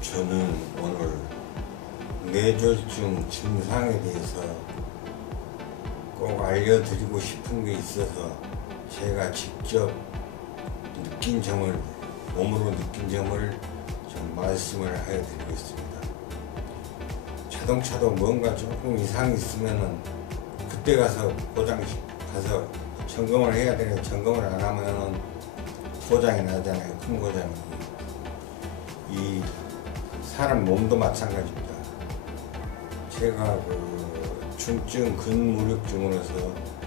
저는 오늘 뇌졸중 증상에 대해서 꼭 알려드리고 싶은 게 있어서 제가 직접 느낀 점을, 몸으로 느낀 점을 좀 말씀을 해드리겠습니다. 자동차도 뭔가 조금 이상이 있으면은 그때 가서 고장식 가서 점검을 해야 되는데 점검을 안 하면은 고장이 나잖아요. 큰 고장이. 이 사람 몸도 마찬가지입니다. 제가 중증 근무력증으로서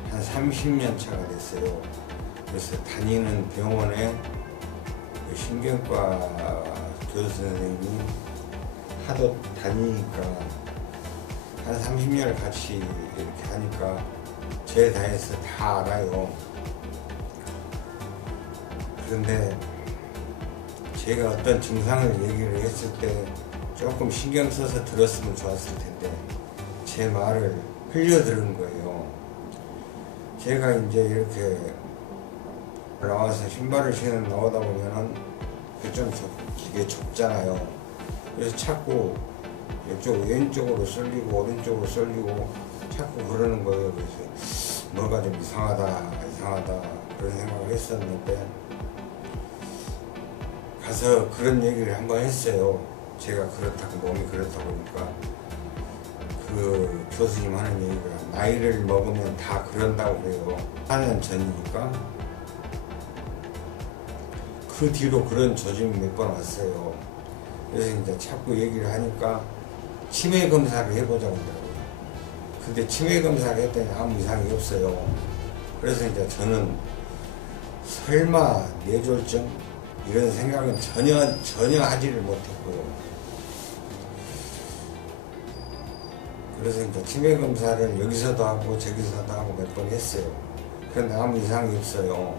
한 30년 차가 됐어요. 그래서 다니는 병원에 신경과 교수 선생님이 하도 다니니까 한 30년을 같이 이렇게 하니까 제 다해서 다 알아요. 그런데 제가 어떤 증상을 얘기를 했을 때 조금 신경 써서 들었으면 좋았을 텐데 제 말을 흘려 들은 거예요. 제가 이제 이렇게 나와서 신발을 신어 나오다 보면은 좀 이게 좁잖아요. 그래서 자꾸 이쪽 왼쪽으로 쏠리고 오른쪽으로 쏠리고 자꾸 그러는 거예요. 그래서 뭐가 좀 이상하다 그런 생각을 했었는데 가서 그런 얘기를 한번 했어요. 제가 그렇다고 몸이 그렇다 보니까 그 교수님 하는 얘기가 나이를 먹으면 다 그런다고 그래요. 4년 전이니까 그 뒤로 그런 조짐이 몇 번 왔어요. 그래서 이제 자꾸 얘기를 하니까 치매 검사를 해보자고 하더라고요. 근데 치매 검사를 했더니 아무 이상이 없어요. 그래서 이제 저는 설마 뇌졸중 이런 생각은 전혀 하지를 못했고요. 그래서 이제 치매 검사를 여기서도 하고 저기서도 하고 몇 번 했어요. 그런데 아무 이상이 없어요.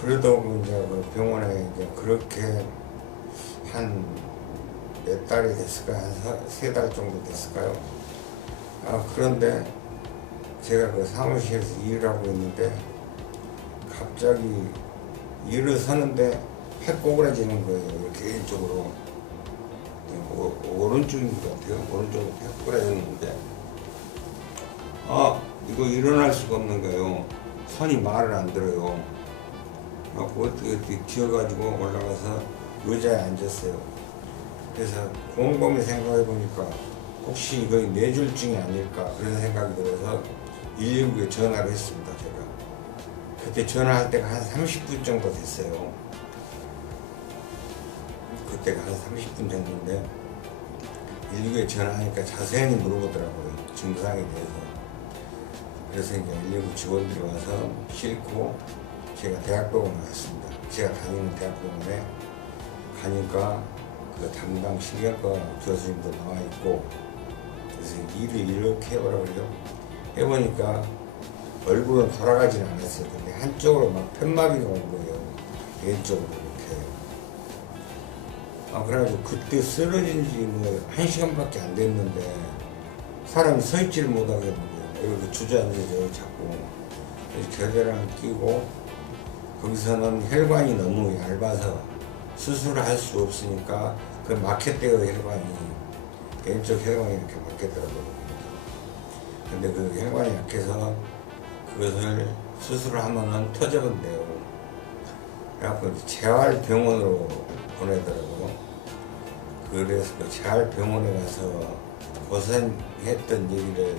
그러다가 이제 그 병원에 이제 그렇게 한 몇 달이 됐을까요? 한 3달 정도 됐을까요? 그런데 제가 그 사무실에서 일을 하고 있는데 갑자기 일어서는데 팩 꼬그라지는 거예요. 이렇게 왼쪽으로. 오른쪽인 것 같아요. 오른쪽으로 팩 꼬그라졌는데 이거 일어날 수가 없는 거예요. 손이 말을 안 들어요. 어떻게 기어가지고 올라가서 의자에 앉았어요. 그래서 곰곰이 생각해 보니까 혹시 이거 뇌졸중이 아닐까 그런 생각이 들어서 119에 전화를 했습니다. 제가 그때 전화할 때가 한 30분 정도 됐어요. 그때가 한 30분 됐는데 119에 전화하니까 자세히 물어보더라고요. 증상에 대해서. 그래서 이제 119 직원들이 와서 싣고 제가 대학병원에 갔습니다. 제가 다니는 대학병원에 가니까 그 담당 신경과 교수님도 나와 있고 그래서 일을 이렇게 해보라 그래요. 해보니까 얼굴은 돌아가지는 않았어요. 근데 한쪽으로 막 편마비가 온 거예요. 왼쪽으로 이렇게. 그래가지고 그때 쓰러진 지 뭐 1시간밖에 안 됐는데 사람이 서 있지를 못하겠는 거예요. 이렇게 주저앉아서 자꾸. 그래서 겨드랑이 끼고 거기서는 혈관이 너무 얇아서 수술을 할 수 없으니까 그 막혔대요. 혈관이. 왼쪽 혈관이 이렇게 막혔더라고요. 근데 그 혈관이 약해서 그것을 수술을 하면은 터져본대요. 그래갖고 재활병원으로 보내더라고요. 그래서 그 재활병원에 가서 고생했던 얘기를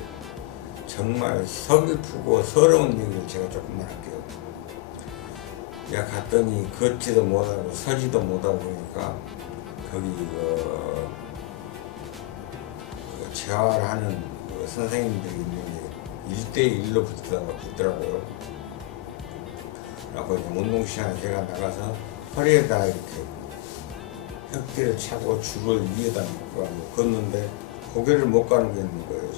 정말 서글프고 서러운 얘기를 제가 조금만 할게요. 제가 갔더니 걷지도 못하고 서지도 못하고 그러니까 거기 그 재활하는 그 선생님들이 있는데 1대1로 붙더라고요. 그래서 이제 운동 시간에 제가 나가서 허리에다 이렇게 혁대를 차고 줄을 위에다 놓고 걷는데 고개를 못 가는 게 있는 거예요.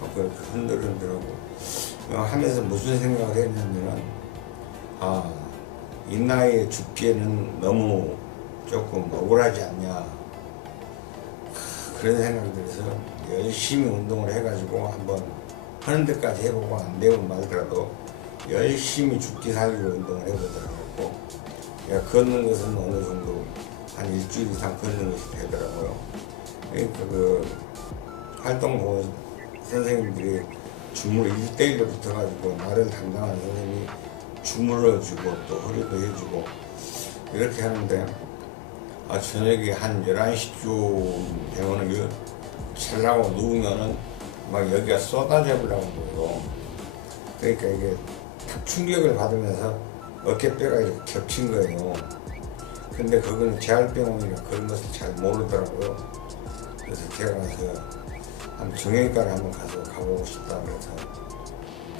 자꾸 그렇게 흔들흔들하고 하면서 무슨 생각을 했냐면은 이 나이에 죽기에는 너무 조금 억울하지 않냐 그런 생각이 들어서 열심히 운동을 해가지고 한번 하는 데까지 해보고 안 되면 말더라도 열심히 죽기 살기로 운동을 해보더라고. 걷는 것은 어느 정도 한 일주일 이상 걷는 것이 되더라고요. 그러니까 그 활동보호 선생님들이 주물 1대1로 붙어가지고 나를 담당하는 선생님이 주물러주고 또 허리도 해주고 이렇게 하는데 저녁에 한 11시쯤 되면은 잘라고 누우면은 막 여기가 쏟아져 버리는 거예요. 그러니까 이게 탁 충격을 받으면서 어깨뼈가 이렇게 겹친 거예요. 근데 그거는 재활병원이라 그런 것을 잘 모르더라고요. 그래서 제가 가서 정형외과를 한번 가보고 싶다 그래서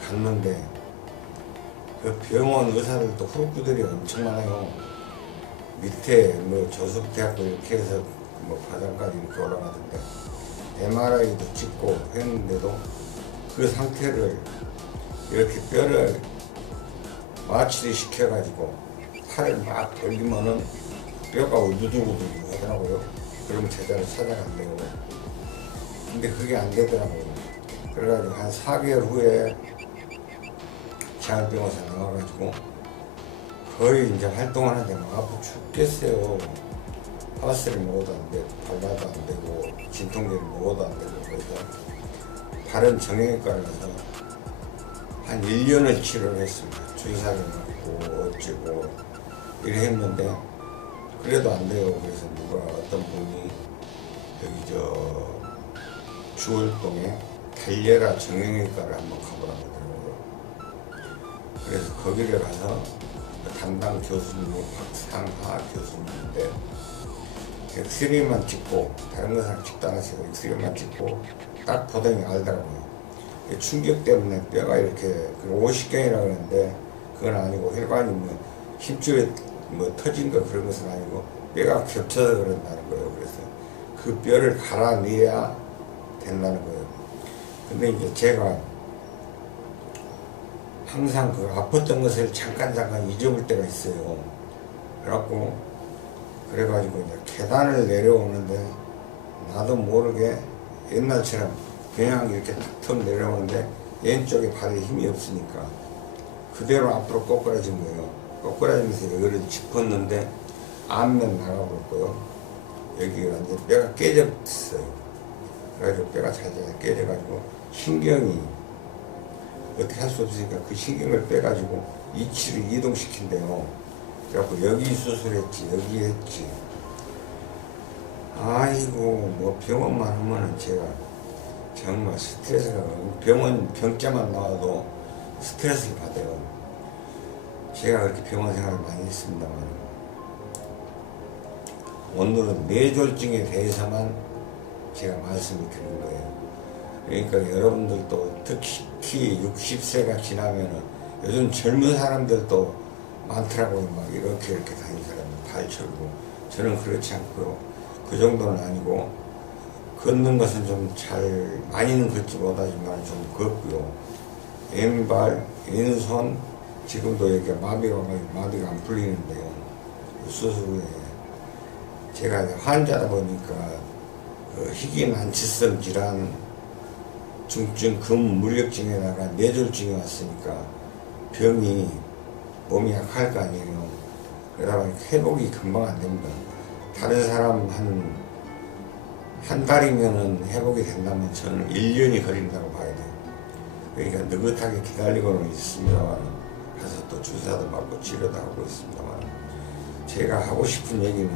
갔는데 그 병원 의사들도 후루꾸들이 엄청 많아요. 밑에 뭐 조석대학교 이렇게 해서 뭐 과장까지 이렇게 올라가던데 MRI도 찍고 했는데도 그 상태를 이렇게 뼈를 마취를 시켜가지고 팔을 막 돌리면은 뼈가 우두둑우두둑 하더라고요. 그러면 제자를 찾아간대요. 근데 그게 안 되더라고요. 그래가지고 한 4개월 후에 재활병원에서 나와가지고 거의 이제 활동하는데 막 아파 죽겠어요. 파스를 먹어도 안 되고 발라도 안 되고 진통제를 먹어도 안 되고 그래서 다른 정형외과를 가서 한 1년을 치료를 했습니다. 주사를 맞고 어쩌고 이래 했는데 그래도 안 돼요. 그래서 어떤 분이 여기 주월동에 달려라 정형외과를 한번 가보라고 하더라고요. 그래서 거기를 가서 담당 교수님이 박상하 교수님인데 엑스레이만 찍고 다른 것을 찍도 않았어요. 엑스레이만 찍고 딱 보더니 알더라고요. 충격 때문에 뼈가 이렇게 50경이라고 하는데 그건 아니고 혈관이 뭐 힘줄에 뭐 터진 거 그런 것은 아니고 뼈가 겹쳐서 그런다는 거예요. 그래서 그 뼈를 갈아내야 된다는 거예요. 근데 이제 제가 항상 그 아팠던 것을 잠깐 잊어볼 때가 있어요. 그래가지고 이제 계단을 내려오는데 나도 모르게 옛날처럼 그냥 이렇게 탁 내려오는데 왼쪽에 발에 힘이 없으니까 그대로 앞으로 꼬꾸라진 거예요. 꼬꾸라지면서 여기를 짚었는데 안면 나가버렸고요. 여기가 이제 뼈가 깨졌어요. 그래가지고 뼈가 잘 깨져가지고 신경이 어떻게 할 수 없으니까 그 신경을 빼가지고 이치를 이동시킨대요. 그래갖고 여기 수술했지 여기 했지. 아이고 뭐 병원만 하면은 제가 정말 스트레스가 병원 병자만 나와도 스트레스를 받아요. 제가 그렇게 병원 생활을 많이 했습니다만 오늘은 뇌졸중에 대해서만 제가 말씀을 드린 거예요. 그러니까 여러분들도 특히 60세가 지나면은 요즘 젊은 사람들도 많더라고요. 막 이렇게 다니는 사람이 발철고 저는 그렇지 않고요. 그 정도는 아니고 걷는 것은 좀 잘 많이는 걷지 못하지만 좀 걷고요. 왼발, 왼손 지금도 여기 마비가 안 풀리는데요. 수술 후에 제가 환자다 보니까 희귀만취성 질환, 중증 근무력증에다가 뇌졸중이 왔으니까 병이 몸이 약할 거 아니에요. 그러다 보니까 회복이 금방 안 됩니다. 다른 사람 한 달이면은 회복이 된다면 저는 1년이 걸린다고 봐야 돼요. 그러니까 느긋하게 기다리고는 있습니다만 가서 또 주사도 맞고 치료도 하고 있습니다만 제가 하고 싶은 얘기는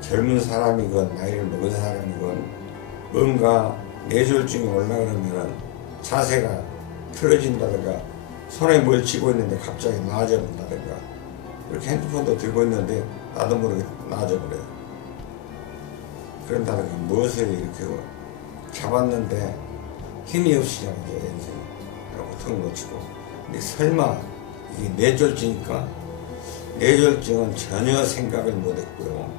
젊은 사람이건 나이를 먹은 사람이건 뭔가 뇌졸중이 올라가면 자세가 틀어진다든가 손에 뭘 쥐고 있는데 갑자기 나아져 본다든가 이렇게 핸드폰도 들고 있는데 나도 모르게 나아져 버려요. 그런다든가 무엇을 이렇게 잡았는데 힘이 없이 잡아요. 그러고 턱 놓치고. 근데 설마 이게 뇌졸중이니까 뇌졸중은 전혀 생각을 못했고요.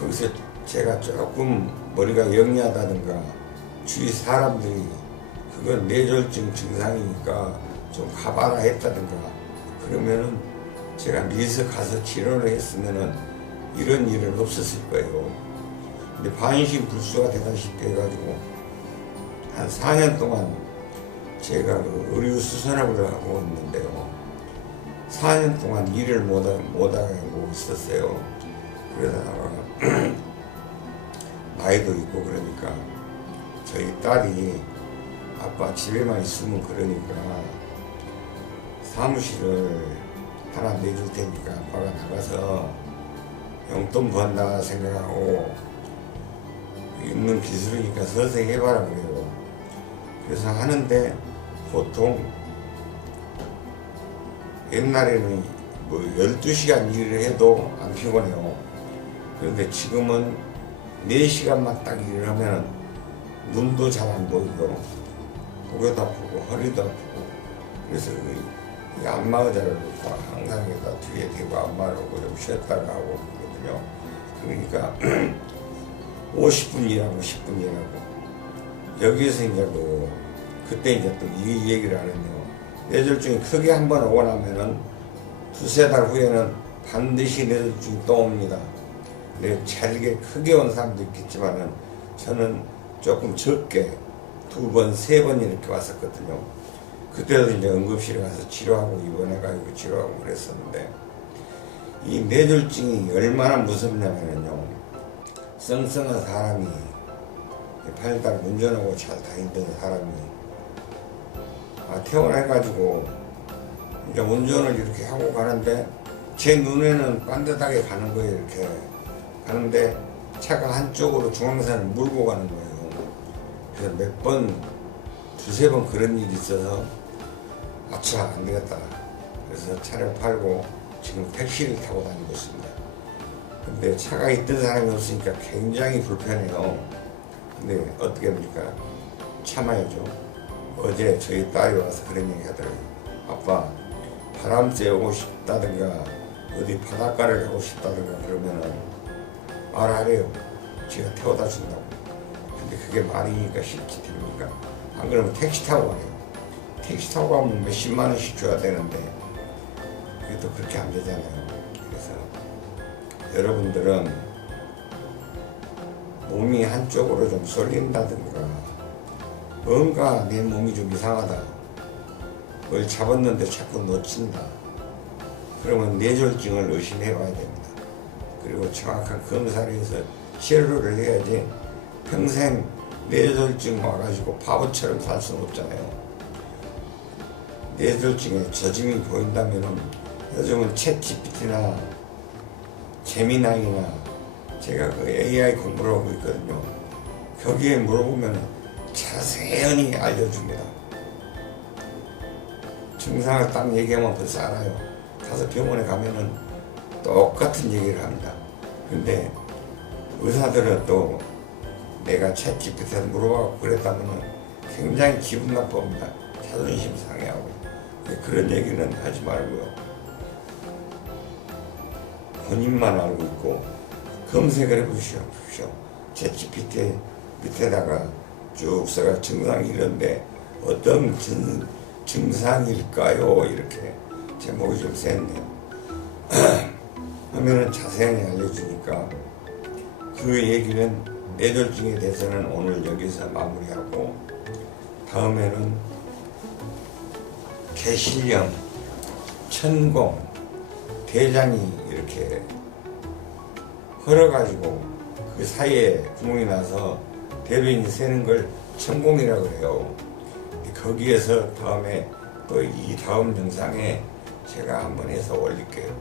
거기서 제가 조금 머리가 영리하다든가 주위 사람들이 그건 뇌졸중 증상이니까 좀 가봐라 했다든가 그러면은 제가 미리 가서 치료를 했으면은 이런 일은 없었을 거예요. 근데 반신불수가 되다시피 해가지고 한 4년 동안 제가 그 의료 수선업을 하고 있는데요. 4년 동안 일을 못하고 있었어요. 그러다가 나이도 있고 그러니까 저희 딸이 아빠 집에만 있으면 그러니까 사무실을 하나 내줄 테니까 아빠가 나가서 용돈 번다 생각하고 있는 기술이니까 서서히 해봐라 그래요. 그래서 하는데 보통 옛날에는 뭐 12시간 일을 해도 안 피곤해요. 그런데 지금은 4시간만 딱 일을 하면 눈도 잘 안 보이고 고개도 아프고 허리도 아프고 그래서 이 안마의자를 놓고 항상 여기다 뒤에 대고 안마를 하고 좀 쉬었다가 하고 그러거든요. 그러니까 50분 일하고 10분 일하고 여기에서 이제 그때 이제 또 이 얘기를 하는데요. 뇌졸중이 크게 한번 오고 나면은 2-3달 후에는 반드시 뇌졸중이 또 옵니다. 근데 잘게 크게 온 사람도 있겠지만은 저는 조금 적게 2번, 3번 이렇게 왔었거든요. 그때도 이제 응급실에 가서 치료하고 입원해가지고 치료하고 그랬었는데 이 뇌졸중이 얼마나 무섭냐면요. 썽썽한 사람이 8달 운전하고 잘 다니던 사람이 태어나가지고 이제 운전을 이렇게 하고 가는데 제 눈에는 반듯하게 가는 거예요. 이렇게 가는데 차가 한쪽으로 중앙선을 물고 가는 거예요. 그래서 몇 번, 2-3번 그런 일이 있어서 아차 안 되겠다. 그래서 차를 팔고 지금 택시를 타고 다니고 있습니다. 근데 차가 있던 사람이 없으니까 굉장히 불편해요. 근데 어떻게 합니까? 참아야죠. 어제 저희 딸이 와서 그런 얘기 하더라고요. 아빠, 바람 쐬고 싶다든가 어디 바닷가를 가고 싶다든가 그러면은 말하래요. 제가 태워다 준다고. 근데 그게 말이니까 쉽지 됩니까? 안 그러면 택시 타고 가래요. 택시 타고 가면 몇십만 원씩 줘야 되는데 그게 또 그렇게 안 되잖아요. 그래서 여러분들은 몸이 한쪽으로 좀 쏠린다든가 뭔가 내 몸이 좀 이상하다, 뭘 잡았는데 자꾸 놓친다, 그러면 뇌졸중을 의심해 봐야 됩니다. 그리고 정확한 검사를 해서 치료를 해야지 평생 뇌졸중 와가지고 바보처럼 살 수는 없잖아요. 뇌졸중에 저짐이 보인다면은 요즘은 챗GPT나 제미나이나 제가 그 AI 공부를 하고 있거든요. 거기에 물어보면 자세히 알려줍니다. 증상을 딱 얘기하면 벌써 알아요. 가서 병원에 가면은 똑같은 얘기를 합니다. 근데 의사들은 또 내가 챗GPT한테 물어봐서 그랬다면 굉장히 기분 나쁩니다. 자존심 상해하고. 그런 얘기는 하지 말고요. 본인만 알고 있고 검색을 해보십시오. 챗GPT 밑에다가 쭉 써가 증상이 이런데 어떤 증상일까요? 이렇게 제목이 좀 셌네요. 하면은 자세히 알려주니까 그 얘기는 뇌졸중에 대해서는 오늘 여기서 마무리하고 다음에는 개실염, 천공, 대장이 이렇게 헐어가지고 그 사이에 구멍이 나서 대변이 새는 걸 천공이라고 그래요. 거기에서 다음에 또 이 다음 영상에 제가 한번 해서 올릴게요.